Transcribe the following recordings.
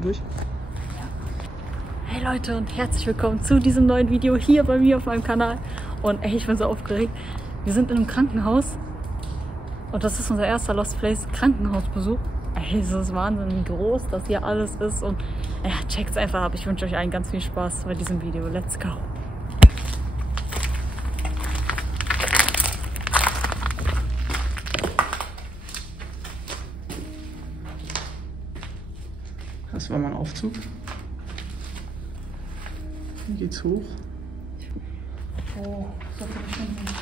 du durch? Hey Leute und herzlich willkommen zu diesem neuen Video hier bei mir auf meinem Kanal. Und ey, ich bin so aufgeregt. Wir sind in einem Krankenhaus und das ist unser erster Lost Place Krankenhausbesuch. Ey, es ist wahnsinnig groß, dass hier alles ist und ja, checkt's einfach ab. Ich wünsche euch allen ganz viel Spaß bei diesem Video. Let's go! Das war mein Aufzug. Hier geht's hoch. Oh, so viel bestimmt nicht.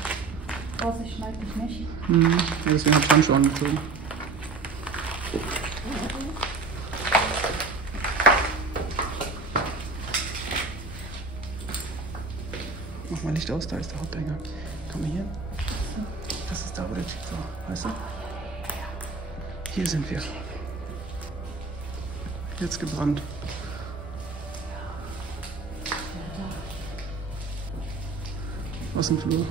Vorsicht, schneid mich nicht. Ja, deswegen habe ich Handschuhe angezogen. Mach mal Licht aus, da ist der Haupteingang. Komm mal hier. Das ist da, wo der Typ war, weißt du? Hier sind wir. Jetzt gebrannt. Was im Flur?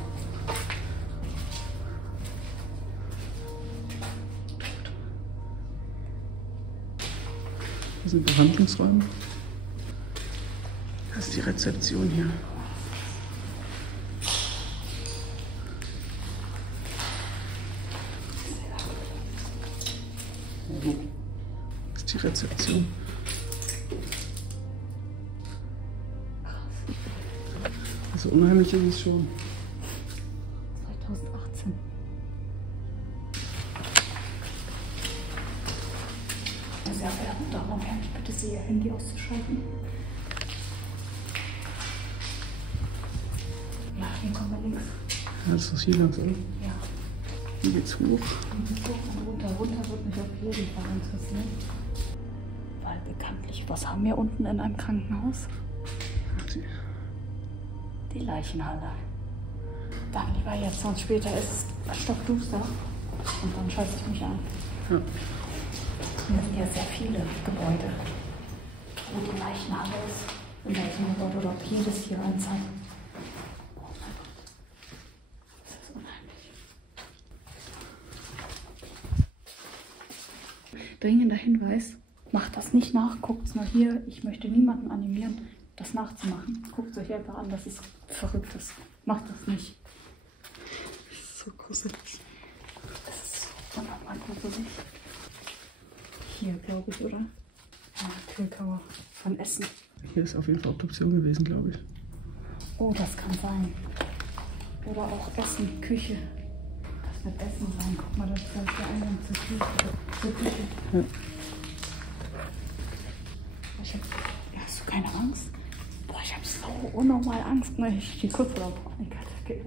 Hier sind Behandlungsräume. Das ist die Rezeption hier. Das ist die Rezeption. Also unheimlich ist es schon. 2018. Sehr verehrte Damen und Herren, ich bitte Sie, Ihr Handy auszuschalten. Ja, hier kommen wir links. Ja, das ist hier ganz oben. Ja. Hier geht's hoch. Und runter. Runter wird mich auf jeden Fall interessieren. Weil bekanntlich, was haben wir unten in einem Krankenhaus? Die Leichenhalle. Dann lieber jetzt, sonst später ist es stockduster. Und dann scheiße ich mich an. Ja. Hier sind ja sehr viele Gebäude, wo die Leichenhalle ist. In welchem Gebäude oder ob jedes hier eins hat. Oh mein Gott. Das ist unheimlich. Dringender Hinweis, macht das nicht nach, guckt es nur hier. Ich möchte niemanden animieren, das nachzumachen. Guckt es euch einfach an, das ist Verrücktes. Macht das nicht. Das ist so gruselig. Das ist so unnormal gruselig. Hier, glaube ich, oder? Ja, Kühlkammer von Essen. Hier ist auf jeden Fall Obduktion gewesen, glaube ich. Oh, das kann sein. Oder auch Essen, Küche. Das wird Essen sein. Guck mal, das ist der Eingang zur Küche. Ja. Hast du keine Angst? Boah, ich habe so unnormal Angst. Ne? Ich stehe kurz vor der Panikattacke.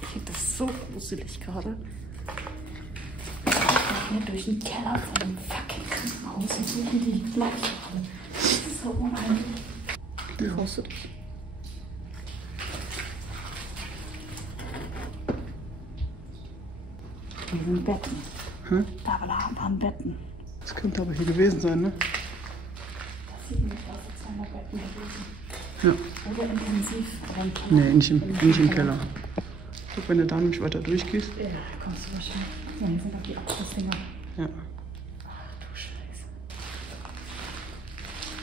Ich finde das so gruselig gerade. Hier durch den Keller von dem fucking Krankenhaus und suchen die Leichenhalle. Das ist so unheimlich. Ja. Traust du dich? Hier sind Betten. Hä? Da waren Betten. Das könnte aber hier gewesen sein, ne? Das sieht nicht aus, als wären da Betten gewesen. Ja. Oder intensiv. Aber im Keller. Nee, nicht im Keller. Guck, wenn du da nicht weiter durchgehst. Ja, da kommst du wahrscheinlich. Ja, hier sind auch die Abschlussdinger. Ja. Ach du Scheiße.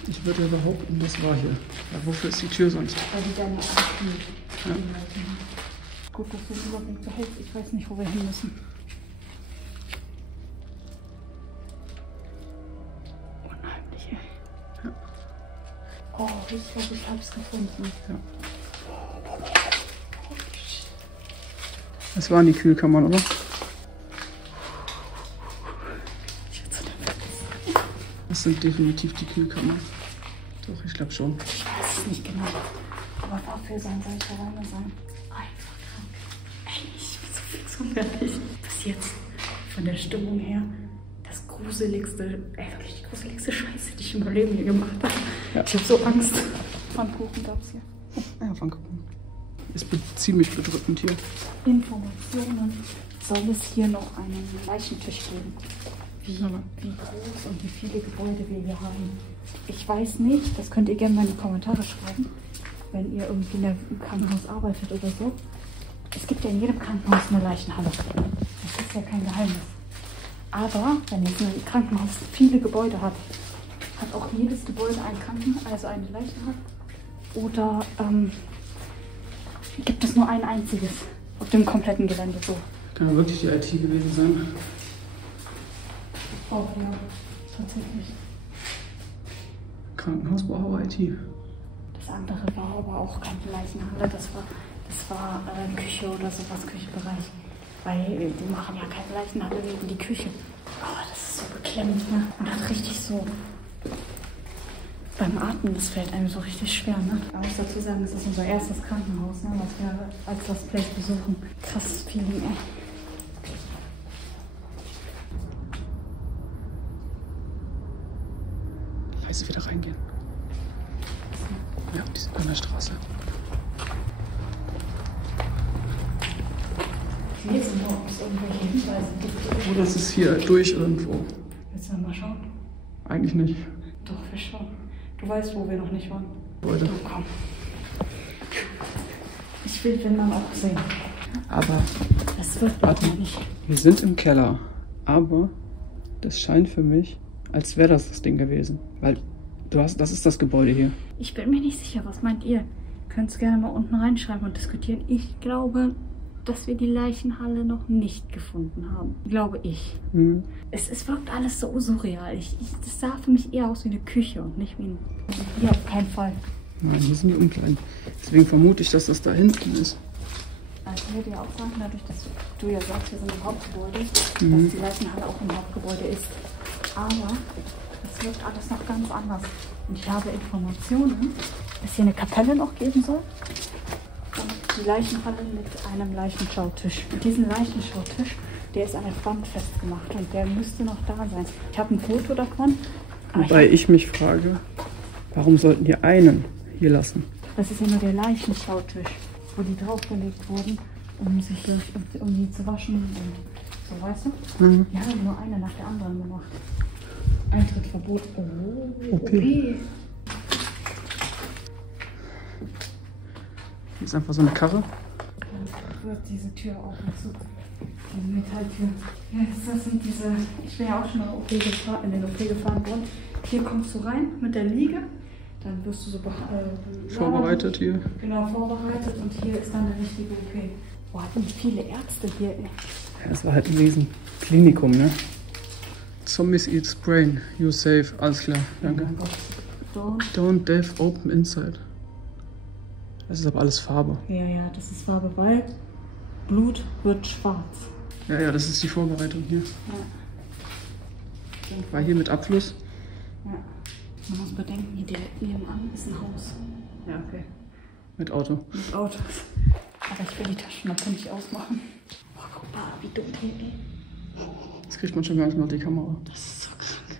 Ich würde ja behaupten, das war hier. Ja, wofür ist die Tür sonst? Weil die deine Arme Ja. Gut, dass du den Überblick behältst. Ich weiß nicht, wo wir hin müssen. Unheimlich, ey. Ja. Oh, ich glaube, ich hab's gefunden. Ja. Das waren die Kühlkammern, oder? Das sind definitiv die Kühlkammern. Doch, ich glaube schon. Ich weiß es nicht genau. Aber dafür sollen solche Räume sein. Einfach krank. Ey, ich bin so fix und fertig. Bis jetzt, von der Stimmung her, das gruseligste, wirklich die gruseligste Scheiße, die ich in meinem Leben hier gemacht habe. Ja. Ich habe so Angst. Pfannkuchen gab es hier. Ja, Pfannkuchen. Ist ziemlich bedrückend hier. Informationen. Soll es hier noch einen Leichentisch geben? Wie groß und wie viele Gebäude wir hier haben. Ich weiß nicht, das könnt ihr gerne mal in die Kommentare schreiben, wenn ihr irgendwie in einem Krankenhaus arbeitet oder so. Es gibt ja in jedem Krankenhaus eine Leichenhalle. Das ist ja kein Geheimnis. Aber wenn jetzt ein Krankenhaus viele Gebäude hat, hat auch jedes Gebäude ein Krankenhaus, also eine Leichenhalle? Oder gibt es nur ein einziges auf dem kompletten Gelände so? Kann ja wirklich die IT gewesen sein. Oh ja, tatsächlich. Krankenhausbau IT. Das andere war aber auch keine Leichenhalle, das war Küche oder sowas, Küchenbereich. Weil die machen ja keine Leichenhalle wegen die Küche. Oh, das ist so beklemmend, ne? Und das richtig so. Beim Atmen, das fällt einem so richtig schwer, ne? Aber ich muss dazu sagen, das ist unser erstes Krankenhaus, ne? Was wir als Lost Place besuchen. Krasses Feeling, ey. Leise wieder reingehen. Ja, die sind an der Straße. Ich lese nur, ob es irgendwelche Hinweise gibt. Oh, das ist hier durch irgendwo. Willst du mal schauen? Eigentlich nicht. Doch, wir schauen. Du weißt, wo wir noch nicht waren. Leute. Du, komm. Ich will den Mann auch sehen. Aber Das wird warte, noch nicht. wir sind im Keller. Aber das scheint für mich, als wäre das Ding gewesen. Weil das ist das Gebäude hier. Ich bin mir nicht sicher, was meint ihr? Könnt es gerne mal unten reinschreiben und diskutieren. Ich glaube, dass wir die Leichenhalle noch nicht gefunden haben. Glaube ich. Mhm. Es wirkt alles so surreal. Das sah für mich eher aus wie eine Küche und nicht wie ein... Hier auf keinen Fall. Nein, hier sind die Umkleiden. Deswegen vermute ich, dass das da hinten ist. Also ich würde ja auch sagen, dadurch, dass du ja sagst, wir sind im Hauptgebäude, dass Mhm. die Leichenhalle auch im Hauptgebäude ist. Aber es wirkt alles noch ganz anders. Und ich habe Informationen, dass hier eine Kapelle noch geben soll. Und die Leichenhalle mit einem Leichenschautisch. Und diesen Leichenschautisch, der ist an der Wand festgemacht und der müsste noch da sein. Ich habe ein Foto davon. aber Wobei ich mich frage, warum sollten die einen hier lassen? Das ist immer der Leichenschautisch, wo die draufgelegt wurden, um die zu waschen und so, weißt du? Mhm. Die haben nur eine nach der anderen gemacht. Eintrittverbot. Oh, Okay. Hier ist einfach so eine Karre. Dann wird diese Tür auch noch so. Die Metalltür. Ja, das sind diese. Ich bin ja auch schon in den OP gefahren worden. Hier kommst du rein mit der Liege. Dann wirst du so Vorbereitet hier. Genau, vorbereitet. Und hier ist dann eine richtige OP. Boah, hatten viele Ärzte hier. Ey. Ja, das war halt ein Riesenklinikum, ne? Zombies eat brain. You safe. Alles klar, danke. Oh Gott. Don't death open inside. Das ist aber alles Farbe. Ja, das ist Farbe, weil Blut wird schwarz. Ja, das ist die Vorbereitung hier. Ja. War hier mit Abfluss. Ja. Man muss bedenken, hier direkt nebenan ist ein Haus. Ja, okay. Mit Auto. Mit Autos. Aber ich will die Taschenlampe nicht ausmachen. Oh, guck mal, wie dunkel, ey. Das kriegt man schon gar nicht mehr auf die Kamera. Das ist so krank.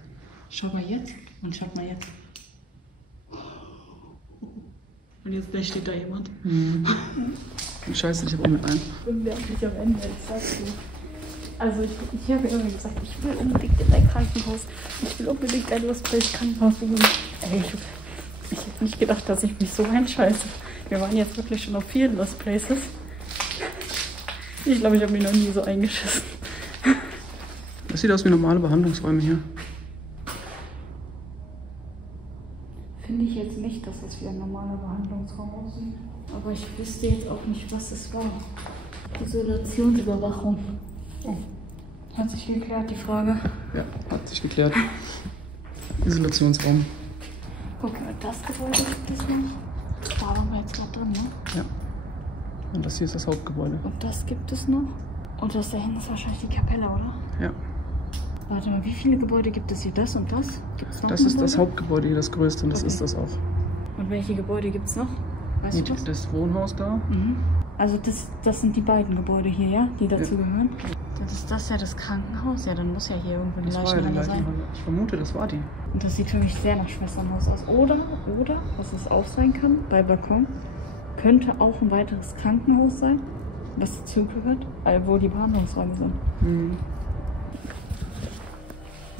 Schau mal jetzt und schau mal jetzt. Und jetzt gleich steht da jemand. Mhm. Scheiße, ich hab auch mit ein. Ich bin wirklich am Ende, ich sag's dir. Also ich habe irgendwie gesagt, ich will unbedingt in ein Krankenhaus. Ich will unbedingt ein Lost Place Krankenhaus besuchen. Ey, ich hätte nicht gedacht, dass ich mich so einscheiße. Wir waren jetzt wirklich schon auf vielen Lost Places. Ich glaube, ich habe mich noch nie so eingeschissen. Das sieht aus wie normale Behandlungsräume hier. Finde ich jetzt nicht, dass das wie ein normaler Behandlungsraum aussieht. Aber ich wüsste jetzt auch nicht, was es war. Isolationsüberwachung. Oh. Hat sich geklärt, die Frage. Ja, hat sich geklärt. Isolationsraum. Okay, das Gebäude gibt es noch. Da waren wir jetzt gerade drin, ne? Ja. Und das hier ist das Hauptgebäude. Und das gibt es noch. Und das da hinten ist wahrscheinlich die Kapelle, oder? Ja. Warte mal, wie viele Gebäude gibt es hier? Das und das? Gibt's noch Das ein ist das Gebäude? Hauptgebäude hier, das größte. Und das Okay. ist das auch. Und welche Gebäude gibt es noch? Weißt du das? Das Wohnhaus da. Mhm. Also das sind die beiden Gebäude hier, ja? Die dazu Ja. gehören. Das ist das ja das Krankenhaus. Ja, dann muss ja hier irgendwo eine Das war ja die Leichenhalle sein. Leichenhalle. Ich vermute, das war die. Und das sieht für mich sehr nach Schwesternhaus aus. Oder, was es auch sein kann, bei Balkon, könnte auch ein weiteres Krankenhaus sein, was dazu gehört, wo die Behandlungsräume sind. Mhm.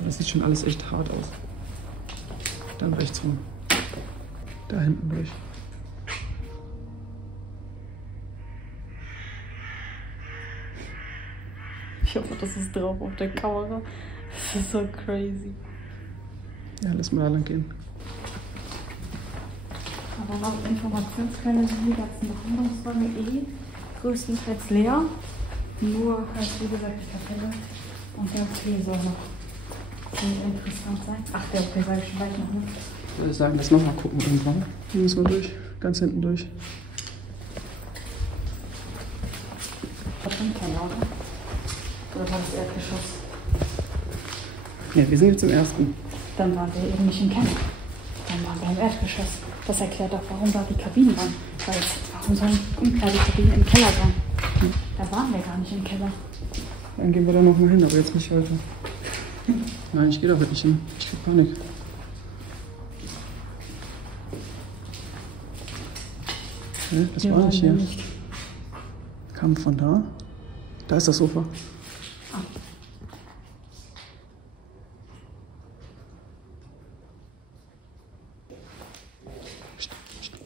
Das sieht schon alles echt hart aus. Dann rechts rum. Da hinten durch. Ich hoffe, das ist drauf auf der Kamera. Das ist so crazy. Ja, lass mal da lang gehen. Aber laut Informationsquelle sind die ganzen Behandlungsräume größtenteils leer. Nur halt, wie gesagt, die Kapelle und der OP soll noch sehr interessant sein. Ach, der OP sage ich schon gleich noch, ne? Ich würde sagen, lass nochmal gucken irgendwann. Hier müssen wir durch, ganz hinten durch. Oder war das Erdgeschoss? Ja, wir sind jetzt im ersten. Dann waren wir eben nicht im Keller. Dann waren wir im Erdgeschoss. Das erklärt auch, warum da die Kabinen waren. Weil, warum sollen Umkleidekabinen im Keller sein? Da waren wir gar nicht im Keller. Dann gehen wir da nochmal hin, aber jetzt nicht heute. Nein, ich gehe da heute nicht hin. Ich krieg Panik. Das war nicht hier. Kam von da. Da ist das Sofa. Ah.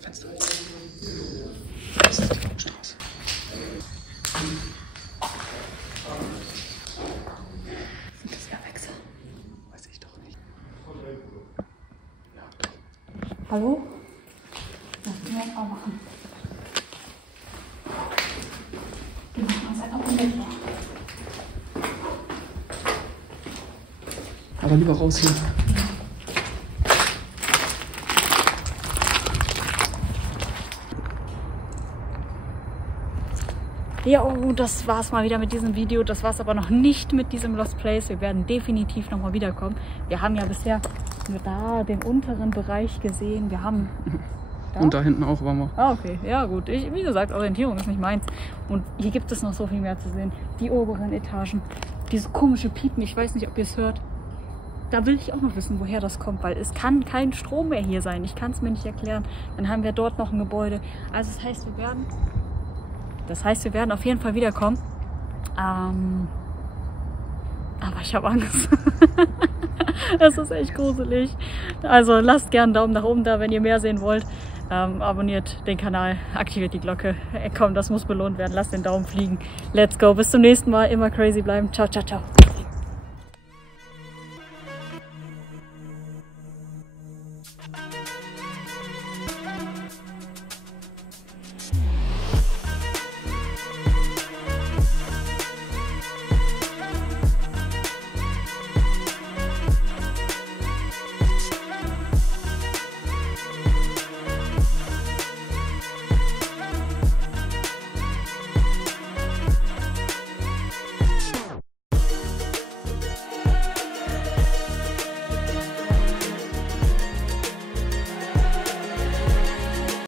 Fenster. Das ist die Straße. Sind das Erwachsene? Weiß ich doch nicht. Ja, doch. Hallo? Das können wir jetzt auch machen. Wir machen uns einfach im Bett. Aber lieber raus hier. Ja, oh, das war's mal wieder mit diesem Video. Das war's aber noch nicht mit diesem Lost Place. Wir werden definitiv nochmal wiederkommen. Wir haben ja bisher nur da den unteren Bereich gesehen. Wir haben... Da? Und da hinten auch waren wir. Ah, okay. Ja, gut. Wie gesagt, Orientierung ist nicht meins. Und hier gibt es noch so viel mehr zu sehen. Die oberen Etagen. Dieses komische Piepen, ich weiß nicht, ob ihr es hört. Da will ich auch noch wissen, woher das kommt, weil es kann kein Strom mehr hier sein. Ich kann es mir nicht erklären. Dann haben wir dort noch ein Gebäude. Also das heißt, wir werden auf jeden Fall wiederkommen. Aber ich habe Angst. Das ist echt gruselig. Also lasst gerne einen Daumen nach oben da, wenn ihr mehr sehen wollt. Abonniert den Kanal, aktiviert die Glocke. Komm, das muss belohnt werden. Lasst den Daumen fliegen. Let's go. Bis zum nächsten Mal. Immer crazy bleiben. Ciao, ciao, ciao.